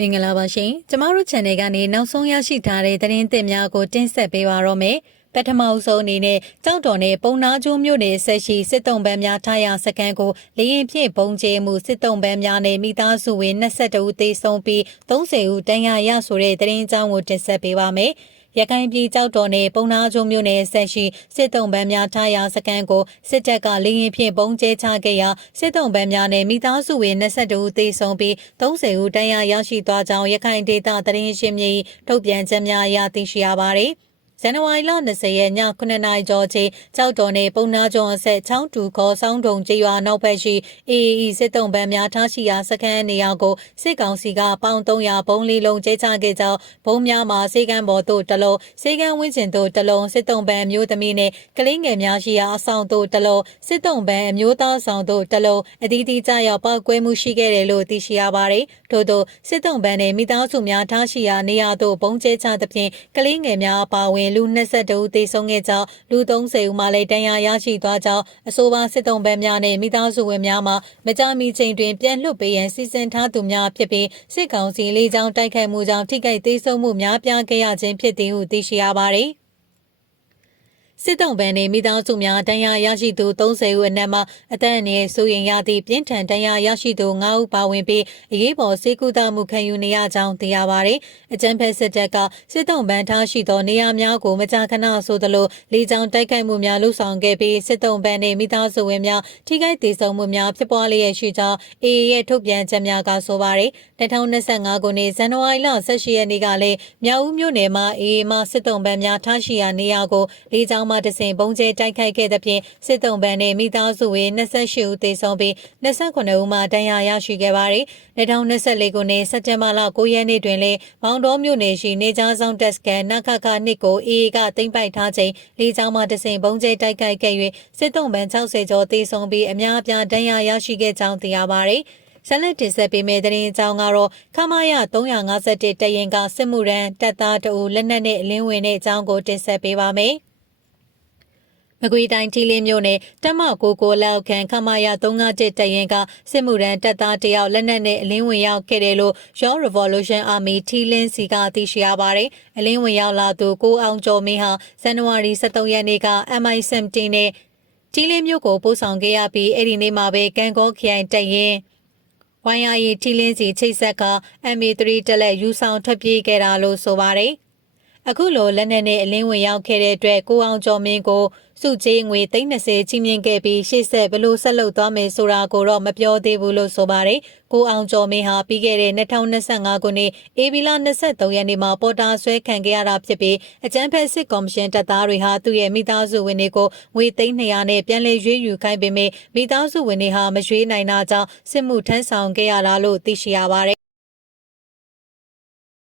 မင်္ဂလာပါရှင်ကျမတို့ channel ကနေနောက်ဆုံးရရှိထားတဲ့သတင်းသစ်များကိုတင်ဆက်ပေးပါရမယ်ပထမအဆုံးအနေနဲ့ကြောက်တော်နဲ့ပုံနာကျိုးမြို့နယ်ဆက်ရှိစစ်တုံးပန်းများထားရာစခန်းကိုလေရင်ဖြင့်ပုံကျဲမှုစစ်တုံးပန်းများနဲ့မိသားစုဝင်22ဦးသေဆုံးပြီး30ဦးတန်းရရဆိုတဲ့သတင်းအကြောင်းကိုတင်ဆက်ပေးပါမယ်ရခိုင်ပြည်ကြောက်တော်နဲ့ပုံနာကျိုးမြို့နယ်ဆက်ရှိစစ်တုံးပန်းများထားရာစခန်းကိုစစ်တပ်ကလေရင်ဖြင့်ပုံကျဲချခဲ့ရာစစ်တုံးပန်းများနဲ့မိသားစုဝင်22ဦးသေဆုံးပြီး30ဦးတန်းရရရှိသွားကြောင်းရခိုင်ဒေသသတင်းရှင်းမြေထုတ်ပြန်ချက်များအရသိရှိရပါတယ်ဇန်နဝါရီလ20ရက်ည9နာရီကျော်ချိန်ကြောက်တော်နယ်ပုံနာကျွန်းအဆက်ချောင်းတူခေါ်ဆောင်းတုံကျေးရွာနောက်ဘက်ရှိအေအေစစ်တုံးပန်းများထားရှိရာစခန်းနေရာကိုစစ်ကောင်စီကပေါင်300ဘုံလီလုံးကျဲချခဲ့ကြောင်းဘုံများမှာစေကံပေါ်သို့တလုံးစေကံဝင်းကျင်သို့တလုံးစစ်တုံးပန်းမျိုးသမီးနဲ့ကလေးငယ်များရှိရာအဆောင်သို့တလုံးစစ်တုံးပန်းအမျိုးသားဆောင်သို့တလုံးအသီးသီးကြရောက်ပောက်ကွဲမှုရှိခဲ့တယ်လို့သိရှိရပါတယ်ထို့သောစစ်တုံးပန်းနဲ့မိသားစုများထားရှိရာနေရာသို့ဘုံကျဲချသဖြင့်ကလေးငယ်များအပါအဝင်လူ22ဦးသေဆုံးခဲ့ကြောင်းလူ30ဦးမှလည်းတရားရရှိသွားကြောင်းအဆိုပါစစ်တုံးပန်းများနဲ့မိသားစုဝင်များမှမကြာမီချိန်တွင်ပြန်လွှတ်ပေးရန်စီစဉ်ထားသူများဖြစ်ပြီးစစ်ကောင်စီလေကြောင်းတိုက်ခိုက်မှုကြောင့်ထိခိုက်သေဆုံးမှုများပြားခဲ့ရခြင်းဖြစ်သည်ဟုသိရှိရပါသည်စစ်တုံးပန်းနဲ့မိသားစုများတရားရရှိသူ30ဦးအနက်မှအသက်အန္တရာယ်စိုးရိမ်ရသည့်ပြင်းထန်တရားရရှိသူ9ဦးပါဝင်ပြီးအရေးပေါ်စေကူတာမှုခံယူနေရကြောင်းသိရပါတယ်။အကြမ်းဖက်စစ်တပ်ကစစ်တုံးပန်းထားရှိသောနေရာများကိုမကြာခဏဆိုသလိုလေကြောင်းတိုက်ခိုက်မှုများလုပ်ဆောင်ခဲ့ပြီးစစ်တုံးပန်းနဲ့မိသားစုဝင်များထိခိုက်သေဆုံးမှုများဖြစ်ပွားလျက်ရှိကြောင်းအေအေရဲ့ထုတ်ပြန်ချက်များကဆိုပါတယ်။2025ခုနှစ်ဇန်နဝါရီလ18ရက်နေ့ကလည်းမြောက်ဦးမြို့နယ်မှာအေအေမှစစ်တုံးပန်းများထားရှိရာနေရာကိုလေကြောင်းမှတဆင့်ပုံကျဲတိုက်ခိုက်ခဲ့သဖြင့်စစ်တုံးပန်းနဲ့မိသားစုဝင်28ဦးသေဆုံးပြီး29ဦးမှဒဏ်ရာရရှိခဲ့ပါတယ်။2024ခုနှစ်စက်တင်ဘာလ9ရက်နေ့တွင်လည်းမောင်တော်မြို့နယ်ရှိနေကြားဆောင်တက်စကန်နခခနှစ်ကိုအေအေကသိမ်းပိုက်ထားချိန်လေကြောင်းမှတဆင့်ပုံကျဲတိုက်ခိုက်ခဲ့၍စစ်တုံးပန်း60ကျော်သေဆုံးပြီးအများအပြားဒဏ်ရာရရှိခဲ့ကြောင်းသိရပါတယ်။ဆက်လက်တင်ဆက်ပေးမယ့်သတင်းအကြောင်းကတော့ခမာယ351တရင်ကစစ်မှုရန်တပ်သားတအူလက်နက်နဲ့အလင်းဝင်တဲ့အကြောင်းကိုတင်ဆက်ပေးပါမယ်။မကွေးတိုင်းထီလင်းမြို့နယ်တမကိုလောက်ခန်ခမာယာ351တရင်ကစစ်မှုရန်တပ်သားတယောက်လက်နက်နဲ့အလင်းဝင်ရောက်ခဲ့တယ်လို့ Your Revolution Army ထီလင်းစီကသိရှိရပါတယ်။အလင်းဝင်ရောက်လာသူကိုအောင်ကျော်မင်းဟာဇန်နဝါရီ23ရက်နေ့က MI-17 နဲ့ထီလင်းမြို့ကိုပို့ဆောင်ခဲ့ရပြီးအဲ့ဒီနေ့မှာပဲကံကောခရိုင်တရင်ဝိုင်းရည်ထီလင်းစီချိတ်ဆက်က MA3 တက်လက်ယူဆောင်ထွက်ပြေးခဲ့တာလို့ဆိုပါတယ်။အခုလိုလက်နက်နဲ့အလင်းဝင်ရောက်ခဲ့တဲ့အတွက်ကိုအောင်ကျော်မင်းကိုစုချေးငွေ320ချီးမြှင့်ခဲ့ပြီးရှေ့ဆက်ဘယ်လိုဆက်လုပ်သွားမယ်ဆိုတာကိုတော့မပြောသေးဘူးလို့ဆိုပါတယ်။ကိုအောင်ကျော်မင်းဟာပြီးခဲ့တဲ့2025ခုနှစ်ဧပြီလ23ရက်နေ့မှာပေါ်တာဆွဲခံခဲ့ရတာဖြစ်ပြီးအကြမ်းဖက်စစ်ကော်မရှင်တပ်သားတွေဟာသူ့ရဲ့မိသားစုဝင်တွေကိုငွေ300နဲ့ပြန်လည်ရွေးယူခိုင်းပေမဲ့မိသားစုဝင်တွေဟာမရွေးနိုင်တာကြောင့်စစ်မှုထမ်းဆောင်ခဲ့ရတာလို့သိရှိရပါတယ်